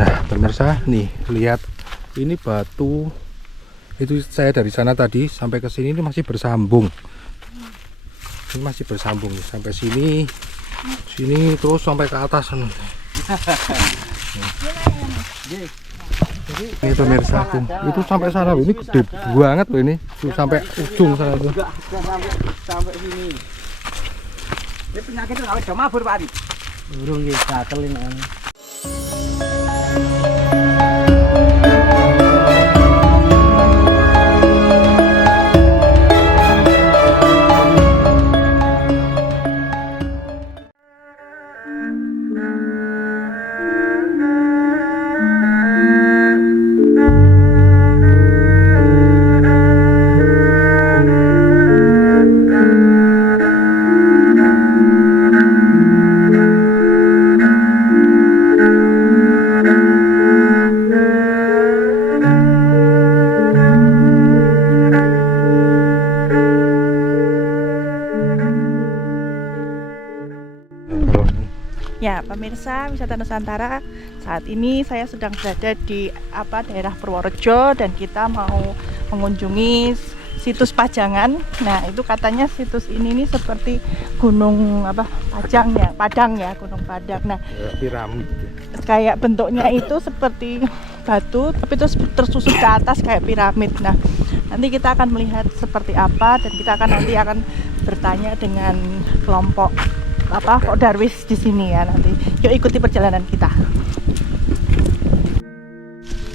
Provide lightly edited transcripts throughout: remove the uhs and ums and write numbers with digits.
Nah pemirsa nih lihat ini batu itu, saya dari sana tadi sampai ke sini ini masih bersambung. Ini masih bersambung nih, sampai sini terus sampai ke atas. Ini pemirsa tuh, itu sampai sana loh, ini gede banget loh ini, tuh sampai ujung sana tuh. Sampai sini. Ini penyakit itu awet mabur Pak Adi. Burung iki gatelin. Ya, pemirsa wisata Nusantara, saat ini saya sedang berada di daerah Purworejo dan kita mau mengunjungi situs Pajangan. Nah, itu katanya situs ini nih seperti gunung Padang ya, Gunung Padang. Nah, piramid. Kayak bentuknya itu seperti batu tapi terus tersusun ke atas kayak piramid. Nah, nanti kita akan melihat seperti apa dan kita nanti akan bertanya dengan kelompok Kok Darwis di sini ya nanti. Yuk ikuti perjalanan kita.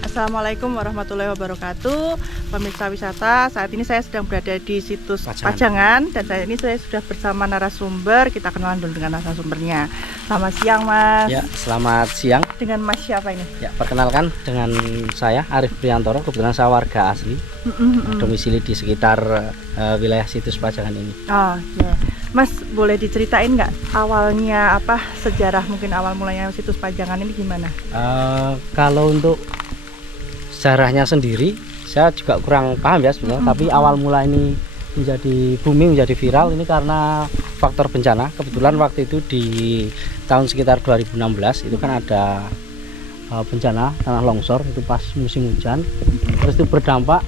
Assalamualaikum warahmatullahi wabarakatuh. Pemirsa wisata, saat ini saya sedang berada di situs Pajangan dan saya sudah bersama narasumber. Kita kenalan dulu dengan narasumbernya. Selamat siang Mas. Ya, selamat siang. Dengan Mas siapa ini? Ya, perkenalkan dengan saya Arif Priantoro. Kebetulan saya warga asli, domisili di sekitar wilayah situs Pajangan ini. Oh ya. Mas, boleh diceritain nggak awalnya sejarah mungkin awal mulanya situs Pajangan ini gimana? Kalau untuk sejarahnya sendiri saya juga kurang paham ya sebenarnya, tapi awal mula ini menjadi booming, menjadi viral ini karena faktor bencana. Kebetulan waktu itu di tahun sekitar 2016 itu kan ada bencana tanah longsor itu pas musim hujan, terus itu berdampak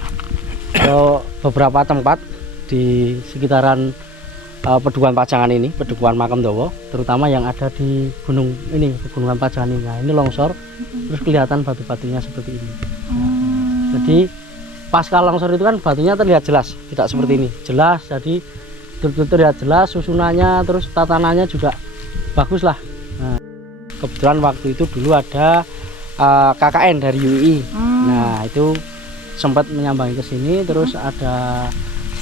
ke beberapa tempat di sekitaran Pedukuhan Pajangan ini, Pedukuhan Makamdowo, terutama yang ada di gunung ini, Pegunungan Pajangan ini. Nah, ini longsor, terus kelihatan batu-batunya seperti ini. Jadi pasca longsor itu kan batunya terlihat jelas, tidak seperti ini, jelas. Jadi terlihat jelas susunannya, terus tatanannya juga bagus lah. Nah, kebetulan waktu itu dulu ada KKN dari UI. Nah, itu sempat menyambangi ke sini, terus ada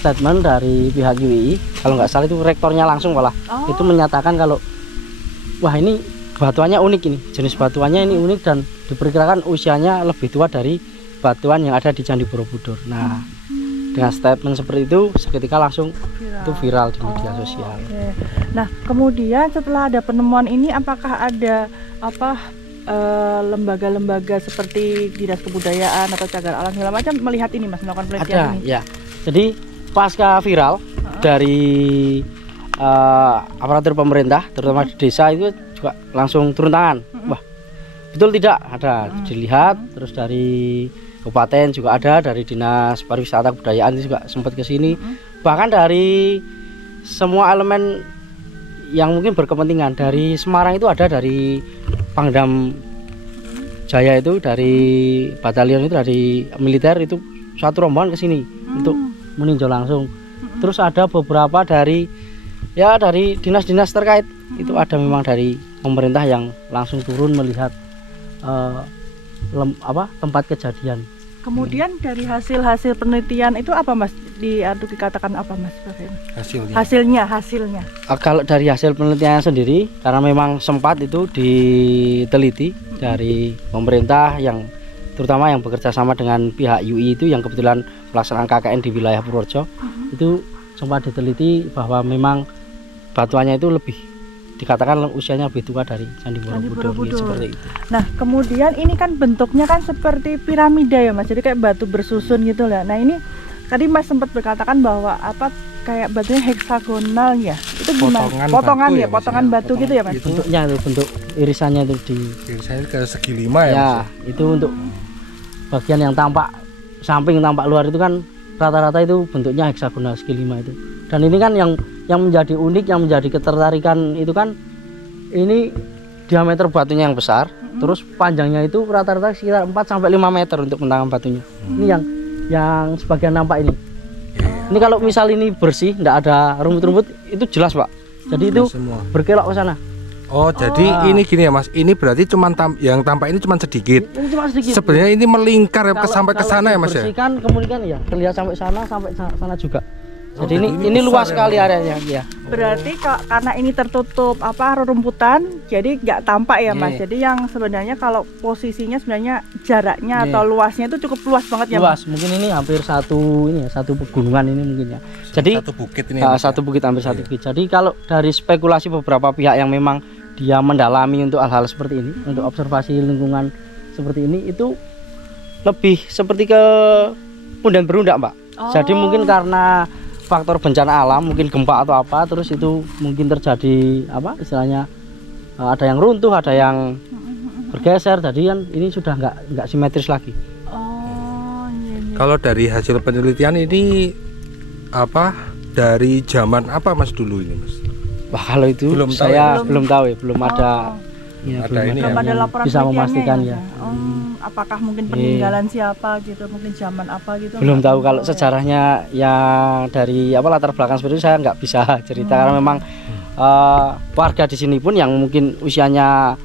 statement dari pihak UII, kalau nggak salah itu rektornya langsung malah itu menyatakan kalau wah ini batuannya unik, ini jenis batuannya ini unik dan diperkirakan usianya lebih tua dari batuan yang ada di Candi Borobudur. Nah, dengan statement seperti itu seketika langsung itu viral di media sosial. Okay. Nah, kemudian setelah ada penemuan ini, apakah ada lembaga-lembaga seperti Dinas Kebudayaan atau Cagar Alam segala macam melihat ini Mas, melakukan penelitian ini? Ya. Jadi pasca viral dari aparatur pemerintah terutama di desa itu juga langsung turun tangan. Wah, betul tidak ada dilihat, terus dari kabupaten juga ada, dari Dinas Pariwisata Kebudayaan itu juga sempat ke sini. Bahkan dari semua elemen yang mungkin berkepentingan, dari Semarang itu ada, dari Pangdam Jaya itu, dari batalion itu, dari militer itu satu rombongan ke sini untuk meninjau langsung. Terus ada beberapa dari dinas-dinas terkait itu ada memang dari pemerintah yang langsung turun melihat tempat kejadian. Kemudian dari hasil penelitian itu apa Mas? Dikatakan apa Mas? Hasilnya. Kalau dari hasil penelitian sendiri, karena memang sempat itu diteliti dari pemerintah yang terutama yang bekerja sama dengan pihak UI itu yang kebetulan pelaksanaan KKN di wilayah Purworejo, itu sempat diteliti bahwa memang batuannya itu dikatakan usianya lebih tua dari Candi Borobudur. Seperti itu. Nah, kemudian ini kan bentuknya kan seperti piramida ya Mas, jadi kayak batu bersusun gitu lah. Nah, ini tadi Mas sempat berkatakan bahwa kayak batunya heksagonal ya. Itu gimana? Potongan ya, potongan batu gitu ya, Mas? Itu Bentuknya itu, bentuk irisannya itu di irisannya ke segi 5 ya, Mas? ya, itu untuk bagian yang tampak samping tampak luar itu kan rata-rata itu bentuknya heksagonal segi 5 itu. Dan ini kan yang menjadi unik, yang menjadi ketertarikan itu kan ini diameter batunya yang besar, terus panjangnya itu rata-rata sekitar 4 sampai 5 meter untuk bentangan batunya. Ini yang sebagian nampak ini. Ini kalau misal ini bersih, tidak ada rumput-rumput, itu jelas, Pak. Jadi itu semua berkelok ke sana. Oh, jadi ini gini ya, Mas. Ini berarti cuman yang tampak ini cuman sedikit. Ini cuma sedikit. Sebenarnya ini melingkar ya, sampai ke Kalau sana ya, Mas ya. dibersihkan kemungkinan ya terlihat sampai sana juga. Oh, Jadi jadi ini besar luas ya, sekali Mas? areanya ya. Berarti karena ini tertutup rerumputan, jadi nggak tampak ya, Mas. Iya. Jadi yang sebenarnya kalau posisinya sebenarnya jaraknya Iya. atau luasnya itu cukup luas banget ya, Mas. Luas, mungkin ini hampir satu pegunungan ini mungkin ya. Jadi Satu bukit ini ya, Mas, satu ya? bukit hampir satu Iya. bukit. Jadi kalau dari spekulasi beberapa pihak yang memang dia mendalami untuk hal-hal seperti ini, untuk observasi lingkungan seperti ini, itu lebih seperti ke punden berundak, Mbak. Jadi mungkin karena faktor bencana alam, mungkin gempa atau apa, terus itu mungkin terjadi apa istilahnya, ada yang runtuh, ada yang bergeser, jadi kan ini sudah nggak simetris lagi. Oh, iya. Kalau dari hasil penelitian ini apa dari zaman apa, Mas, dulu ini, Mas? Wah, kalau itu Belum tahu saya ya? belum tahu ya, belum ada ya, Ada belum ini ada ya? Belum ada yang laporan bisa penelitiannya memastikan ya. ya. Apakah mungkin peninggalan siapa gitu, mungkin zaman apa gitu? Belum nggak tahu kalau ya. sejarahnya ya, dari apa latar belakang seperti itu saya nggak bisa cerita karena memang warga di sini pun yang mungkin usianya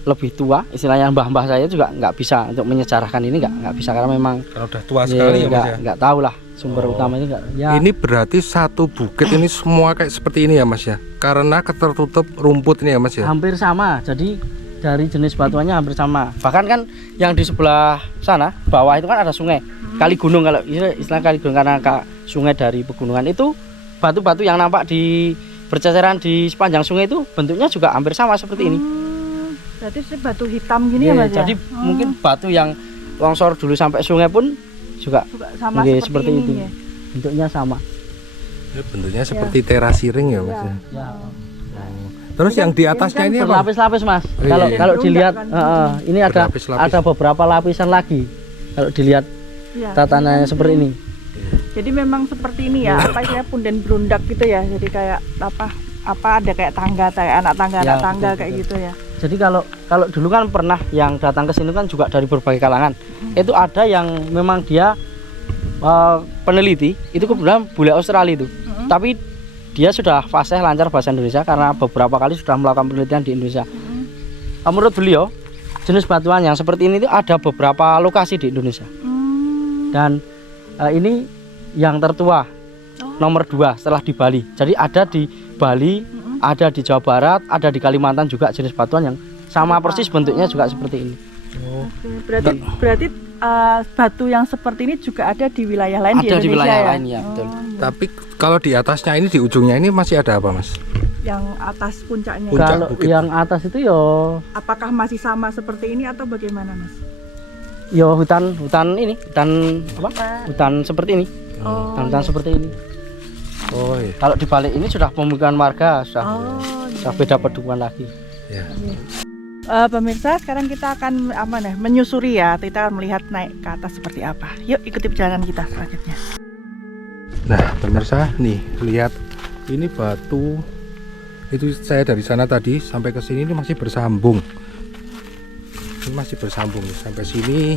lebih tua, istilahnya mbah-mbah saya juga nggak bisa untuk menyejarahkan ini, nggak bisa karena memang Kalau udah tua sekali ya, Mas ya. nggak tahu lah sumber utama ini nggak. Ya, Ini berarti satu bukit ini semua kayak seperti ini ya, Mas ya. Karena tertutup rumput ini ya, Mas ya. hampir sama, jadi dari jenis batuannya hampir sama. Bahkan kan yang di sebelah sana bawah itu kan ada sungai, kali gunung, kalau istilah kali gunung karena sungai dari pegunungan itu, batu-batu yang nampak di berceceran di sepanjang sungai itu bentuknya juga hampir sama seperti ini. Berarti sih batu hitam gini ya, Iya, Mas ya? jadi mungkin batu yang longsor dulu sampai sungai pun juga sama Oke, seperti seperti ini itu. ya. bentuknya sama. Ya, bentuknya seperti terasiring ya, Mas ya. Ya. Terus yang di atasnya ini apa? Berlapis-lapis, Mas. Oh, Kalau iya. kalau dilihat Berundak kan? ini Berlapis-lapis. ada beberapa lapisan lagi. Kalau dilihat Iya, tatanannya seperti ini. Jadi memang seperti ini ya, apa istilahnya punden berundak gitu ya. Jadi kayak apa ada kayak tangga, kayak anak tangga betul, kayak betul. gitu ya. Jadi kalau dulu kan pernah yang datang ke sini kan juga dari berbagai kalangan. Itu ada yang memang dia peneliti, itu kebetulan bule Australia itu. Tapi dia sudah fasih lancar bahasa Indonesia karena beberapa kali sudah melakukan penelitian di Indonesia. Menurut beliau, jenis batuan yang seperti ini itu ada beberapa lokasi di Indonesia. Dan ini yang tertua, nomor 2 setelah di Bali. Jadi ada di Bali, ada di Jawa Barat, ada di Kalimantan juga jenis batuan yang sama persis bentuknya juga seperti ini. Oke, berarti batu yang seperti ini juga ada di wilayah lain di Ada Indonesia di wilayah ya? lain ya, betul. Tapi kalau di atasnya ini, di ujungnya ini masih ada apa, Mas? Yang atas puncaknya. Puncak Kalau bukit. yang atas itu Apakah masih sama seperti ini atau bagaimana, Mas? hutan ini, hutan seperti ini. Oh, Hutan seperti ini. Oh iya. Kalau di balik ini sudah pemukiman warga, sudah beda pedukuhan lagi. Ya. Pemirsa, sekarang kita akan menyusuri ya. Kita akan melihat naik ke atas seperti apa. Yuk ikuti perjalanan kita selanjutnya. Nah, pemirsa, nih lihat ini batu. Itu saya dari sana tadi sampai ke sini ini masih bersambung. Ini masih bersambung nih, sampai sini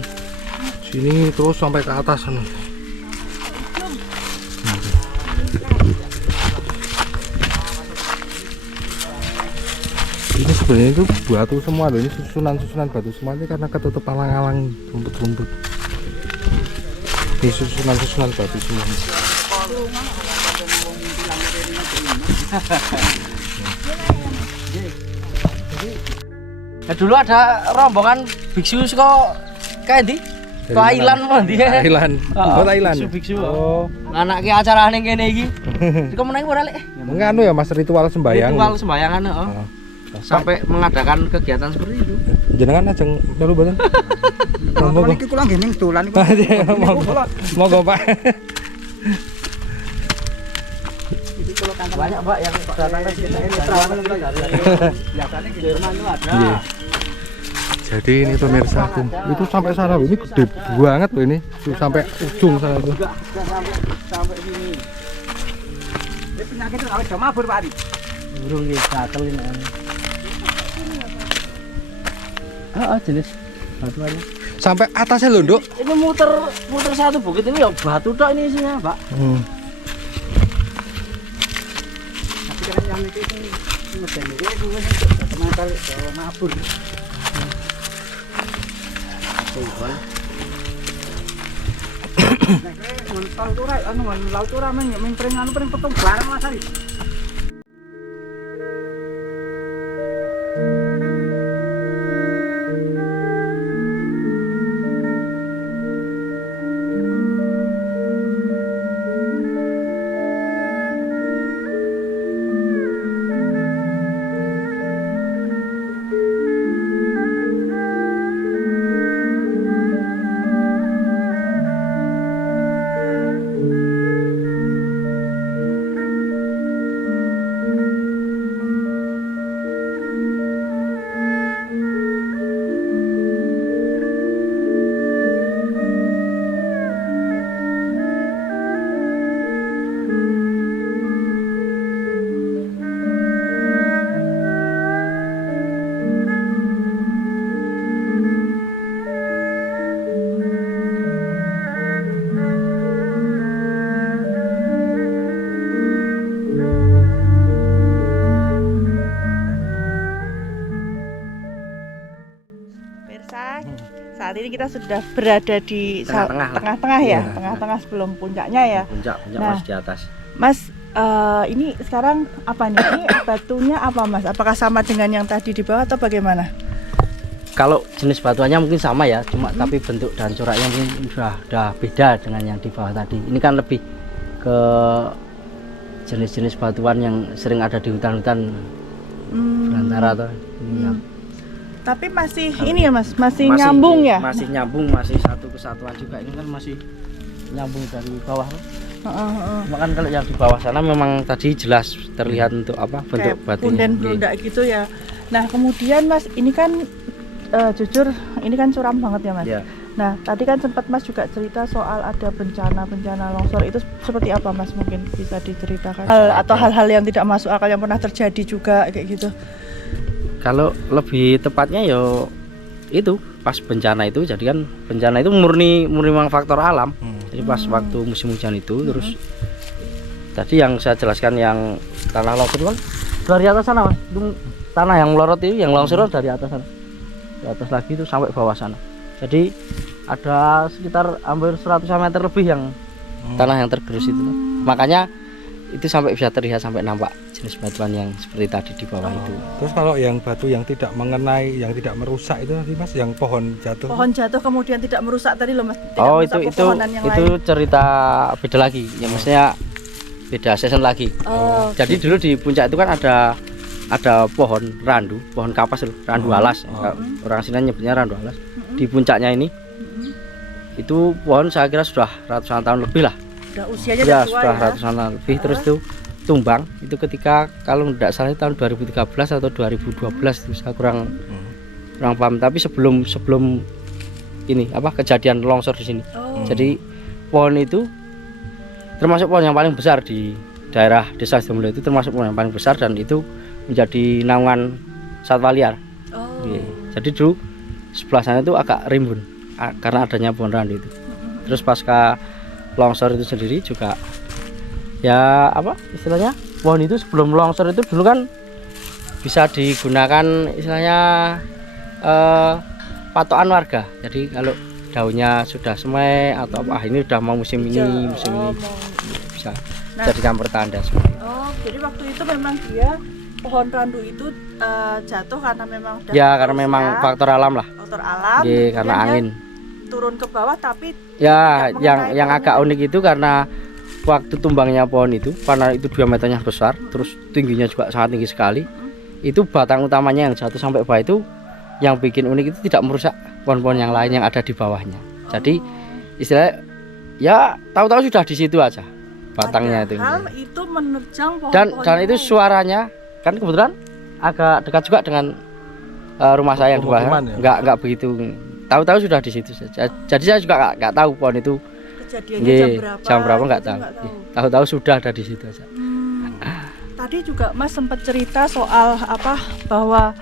terus sampai ke atas sana. Ini sebenarnya itu batu semua loh, ini susunan batu semua ini karena ketutup alang-alang rumput-rumput. Ini susunan batu semua. Nah, dulu ada rombongan biksu kok kayak di Thailand mandi. Thailand. Oh, Thailand. Biksu. Oh, Anaknya acara ning kene iki. Kok menang ora lek? nganu ya Mas, ritual sembahyang. Ritual sembayangan, sampai mengadakan kegiatan seperti itu. Jenengan ajeng melu mboten? Monggo iki kula nggih ning dolan iku. Monggo Pak. Iki kula banyak Mbak yang datang ke sini. Biasanya Jerman itu ada. Iya. Jadi ini pemirsa tuh, itu sampai sana loh, ini gede banget loh ini, tuh sampai ujung sana tuh. Juga sampai sini. Ini penyakit itu awet mabur Pak Adi. Burung gitu, gatel ini. Jenis batuannya. Sampai atasnya loh, Nduk. Ini muter satu bukit ini ya batu tok ini isinya, Pak. Tapi kan yang itu mesin itu teman-teman mabur. Mentol tuh rai, laut tuh ramai, mengpering potong barang Mas Ari. Saat ini kita sudah berada di tengah-tengah ya, tengah-tengah sebelum puncaknya ya. Puncak Nah, masih di atas. Mas, ini sekarang apa nih? Ini batunya apa Mas? Apakah sama dengan yang tadi di bawah atau bagaimana? Kalau jenis batuannya mungkin sama ya, cuma tapi bentuk dan coraknya mungkin sudah beda dengan yang di bawah tadi. Ini kan lebih ke jenis-jenis batuan yang sering ada di hutan-hutan belantara atau ini. Tapi masih ini ya Mas, masih nyambung ya? Masih nyambung, masih satu kesatuan juga. Ini kan masih nyambung dari bawah. Makan kalau yang di bawah sana memang tadi jelas terlihat untuk apa bentuk batunya. Punden gitu ya. Nah kemudian Mas, ini kan jujur ini kan curam banget ya Mas. Ya. Nah tadi kan sempat Mas juga cerita soal ada bencana longsor, itu seperti apa Mas, mungkin bisa diceritakan? Atau hal-hal yang tidak masuk akal yang pernah terjadi juga kayak gitu? Kalau lebih tepatnya yo itu pas bencana itu, jadi kan bencana itu murni memang faktor alam. Jadi pas waktu musim hujan itu terus tadi yang saya jelaskan yang tanah longsor itu kan dari atas sana Mas. Itu tanah yang melorot itu yang longsor dari atas sana. Di atas lagi itu sampai bawah sana. Jadi ada sekitar hampir 100 meter lebih yang tanah yang tergerus itu. Makanya itu sampai bisa terlihat sampai nampak jenis batuan yang seperti tadi di bawah itu. Terus kalau yang batu yang tidak mengenai, yang tidak merusak itu nanti Mas, yang pohon jatuh? Pohon jatuh kemudian tidak merusak tadi loh Mas? Itu cerita beda lagi. Ya maksudnya beda season lagi. Jadi dulu di puncak itu kan ada pohon randu, pohon kapas, randu alas. Orang sini nyebutnya randu alas. Di puncaknya ini itu pohon saya kira sudah ratusan tahun lebih lah. Udah usianya ya, tua sudah ya? ratusan tahun lebih. Terus itu tumbang itu ketika kalau tidak salah tahun 2013 atau 2012 itu saya kurang paham, tapi sebelum ini apa kejadian longsor di sini. Jadi pohon itu termasuk pohon yang paling besar di daerah Desa Sidomulyo, itu termasuk pohon yang paling besar dan itu menjadi naungan satwa liar. Jadi dulu sebelah sana itu agak rimbun karena adanya pohon randu itu. Terus pasca longsor itu sendiri juga ya apa istilahnya, pohon itu sebelum longsor itu dulu kan bisa digunakan istilahnya patokan warga. Jadi kalau daunnya sudah semai atau apa, ini udah mau musim ini bisa jadikan pertanda seperti itu. Jadi waktu itu memang dia pohon randu itu jatuh karena memang karena memang faktor alam lah. Faktor alam. Karena angin turun ke bawah, tapi ya yang agak unik itu karena waktu tumbangnya pohon itu, karena itu diameternya besar, terus tingginya juga sangat tinggi sekali. Itu batang utamanya yang jatuh sampai bawah itu, yang bikin unik itu tidak merusak pohon-pohon yang lain yang ada di bawahnya. Jadi istilahnya ya tahu-tahu sudah di situ aja. batangnya itu. Padahal itu menerjang Dan pohon-pohon itu yang suaranya kan kebetulan agak dekat juga dengan rumah saya yang di bawah. Pemukiman ya? Nggak begitu. Tahu-tahu sudah di situ saja. Jadi saya juga nggak tahu pohon itu kejadiannya jam berapa nggak gitu tahu. Tahu-tahu sudah ada di situ saja. Tadi juga Mas sempat cerita soal apa bahwa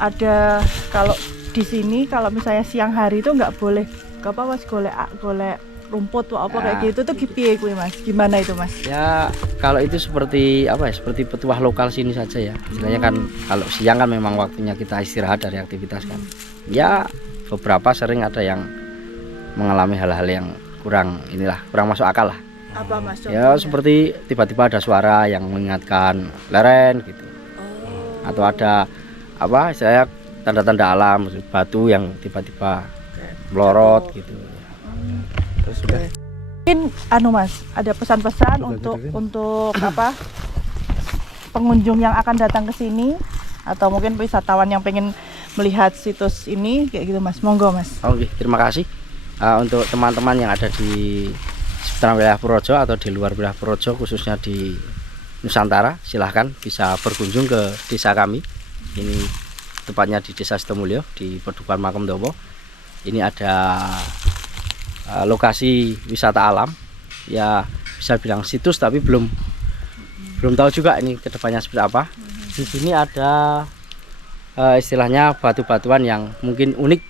ada kalau di sini kalau misalnya siang hari itu nggak boleh Mas golek rumput atau apa kayak gitu tuh piye kuwi Mas? Gimana itu Mas? Ya kalau itu seperti apa ya? Seperti petuah lokal sini saja ya. Istilahnya kan kalau siang kan memang waktunya kita istirahat dari aktivitas kan. Ya beberapa sering ada yang mengalami hal-hal yang kurang masuk akal lah. Apa Mas? Ya contohnya? seperti tiba-tiba ada suara yang mengingatkan leren gitu. Atau ada apa istilahnya tanda-tanda alam, batu yang tiba-tiba melorot gitu. Terus sudah. Mungkin Mas, ada pesan-pesan untuk apa pengunjung yang akan datang ke sini atau mungkin wisatawan yang pengen melihat situs ini kayak gitu Mas. Monggo Mas. Oke, terima kasih untuk teman-teman yang ada di sekitar wilayah Purworejo atau di luar wilayah Purworejo khususnya di Nusantara, silahkan bisa berkunjung ke desa kami. Ini tepatnya di Desa Sitomulyo di Padukuhan Makumdowo. Ini ada lokasi wisata alam, ya bisa bilang situs tapi belum tahu juga ini kedepannya seperti apa. Di sini ada istilahnya batu-batuan yang mungkin unik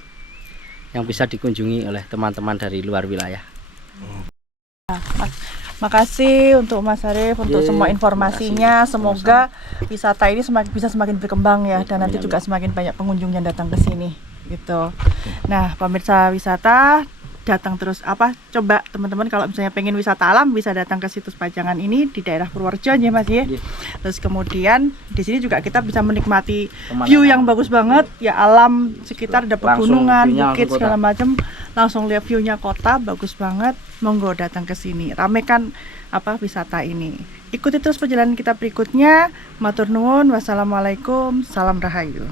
yang bisa dikunjungi oleh teman-teman dari luar wilayah. Makasih untuk Mas Arif untuk semua informasinya. Semoga wisata ini bisa semakin berkembang ya dan nanti juga semakin banyak pengunjung yang datang ke sini gitu. Nah, pemirsa wisata datang terus coba teman-teman kalau misalnya pengen wisata alam bisa datang ke situs Pajangan ini di daerah Purworejo ya Mas ya. Terus kemudian di sini juga kita bisa menikmati view yang bagus banget ya, alam sekitar ada pegunungan, bukit segala macam, langsung lihat view-nya kota bagus banget. Monggo datang ke sini, ramekan wisata ini. Ikuti terus perjalanan kita berikutnya. Matur nuwun, wassalamualaikum, salam rahayu.